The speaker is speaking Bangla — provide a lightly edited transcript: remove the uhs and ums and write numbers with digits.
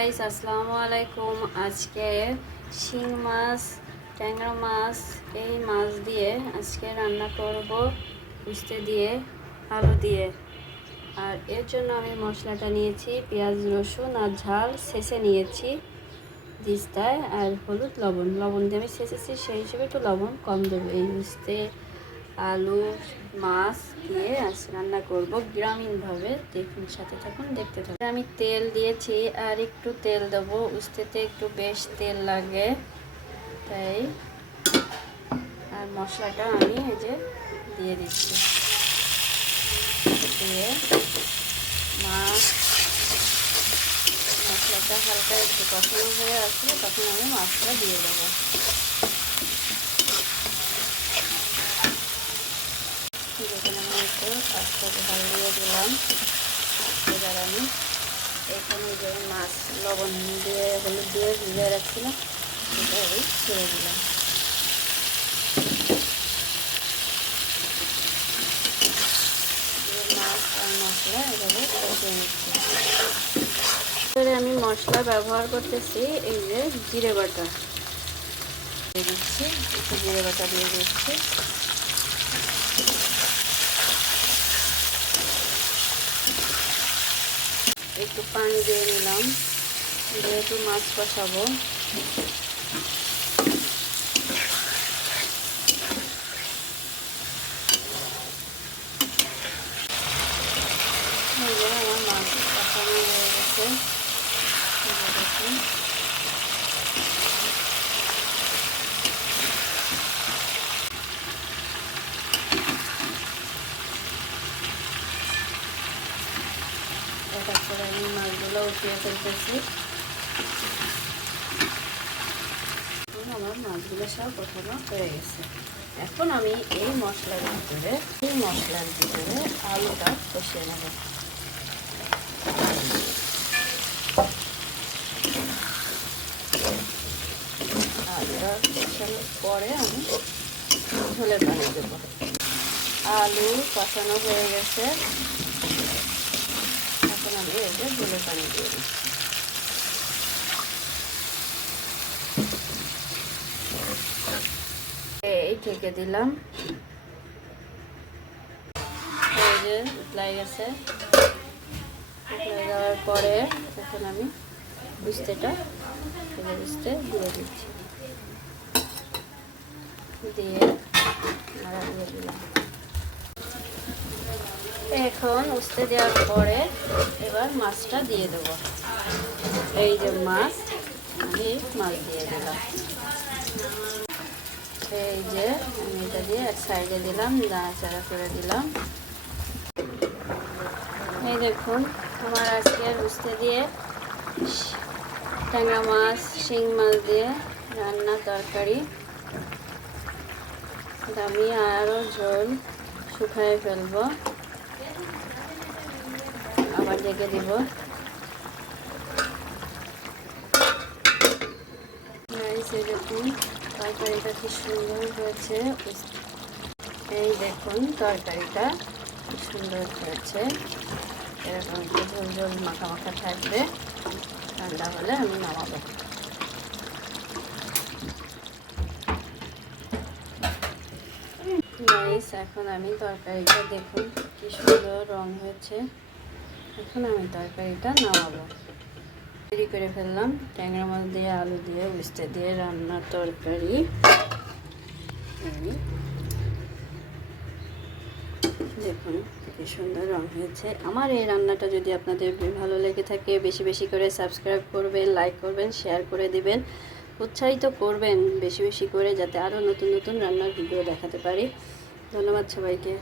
গাইস আসসালামু আলাইকুম। আজকে শিং মাছ, ট্যাংরা মাছ, এই মাছ দিয়ে আজকে রান্না করব উস্তে দিয়ে, আলু দিয়ে। আর এর জন্য আমি মশলাটা নিয়েছি পেঁয়াজ, রসুন আর ঝাল ছেঁচে নিয়েছি দিস্তায়, আর হলুদ, লবণ দিয়ে আমি ছেঁচেছি, সেই হিসেবে একটু লবণ কম দেবো। এই উস্তে আলু মাছ দিয়ে আজ রান্না করব গ্রামীণভাবে। দেখুন, সাথে থাকুন, দেখতে থাকুন। আমি তেল দিয়েছি আর একটু তেল দেবো, উস্তেতে একটু বেশ তেল লাগে তাই। আর মশলাটা আমি এই যে দিয়ে দিচ্ছি, দিয়ে মাছ মশলাটা হালকা একটু কষানো হয়ে আসলে তখন আমি মাছটা দিয়ে দেবো। যেখানে আমি একটু পাঁচটা ঝাল দিয়ে দিলাম। এবার আমি এখানে যে মাছ লবণ দিয়ে হলুদ দিয়ে ভিজিয়ে রাখছিলাম সেটা ওই ছেড়ে দিলাম। মাছ আর মশলা এভাবে কষিয়ে নিচ্ছি। এবারে আমি মশলা ব্যবহার করতেছি এই যে জিরে বাটা দিয়ে দিচ্ছি, একটু জিরে বাটা দিয়ে দিচ্ছি। একটু পানি দিয়ে নিলাম, যেহেতু মাছ কষাবো। আমার মাছ কষানো হয়ে গেছে, দেখুন। এক এক করে আমি মাছগুলো উঠিয়ে ফেলতেছি। আমার মাছগুলো সব কষানো হয়ে গেছে। এখন আমি এই মশলার ভিতরে আলুটা কষিয়ে নেব। আলুটা কষানোর পরে আমি ঝোলের পানি দেবো। আলু কষানো হয়ে গেছে, এখন আমি এই যে ঝোলের পানি দিয়ে দিই। এই ঢেকে দিলাম, এই যে উতলাই গেছে। উতলাই যাওয়ার পরে এখন আমি উস্তেটা দিয়ে দিচ্ছি, দিয়ে নাড়া দিয়ে দিলাম। এখন উস্তে দেওয়ার পরে এবার মাছটা দিয়ে দেবো। এই যে মাছ, আমি মাছ দিয়ে দিলাম। এই যে আমি এটা দিয়ে এক সাইডে দিলাম, নাড়াচাড়া করে দিলাম। এই দেখুন আমার আজকের উস্তে দিয়ে ট্যাংরা মাছ, শিং মাছ দিয়ে রান্না তরকারি। আমি আরও ঝোল শুকায় ফেলবো, আবার ঢেকে দিব। এই দেখুন তরকারিটা কি সুন্দর হয়েছে। এই দেখুন তরকারিটা কি সুন্দর হয়েছে। এরকম একটু ঝোল ঝোল মাখা মাখা থাকবে, ঠান্ডা হলে আমি নামাবো। এখন আমি তরকারিটা দেখুন কি সুন্দর রং হয়েছে। এখন আমি তরকারিটা নামাবো। তৈরি করে ফেললাম ট্যাংরা মাছ দিয়ে আলু দিয়ে উস্তে দিয়ে রান্নার তরকারি। দেখুন কি সুন্দর রং হয়েছে। আমার এই রান্নাটা যদি আপনাদের ভালো লেগে থাকে বেশি বেশি করে সাবস্ক্রাইব করবেন, লাইক করবেন, শেয়ার করে দিবেন, উৎসাহিত করবেন বেশি বেশি করে, যাতে আরও নতুন নতুন রান্নার ভিডিও দেখাতে পারি। ধন্যবাদ সবাইকে।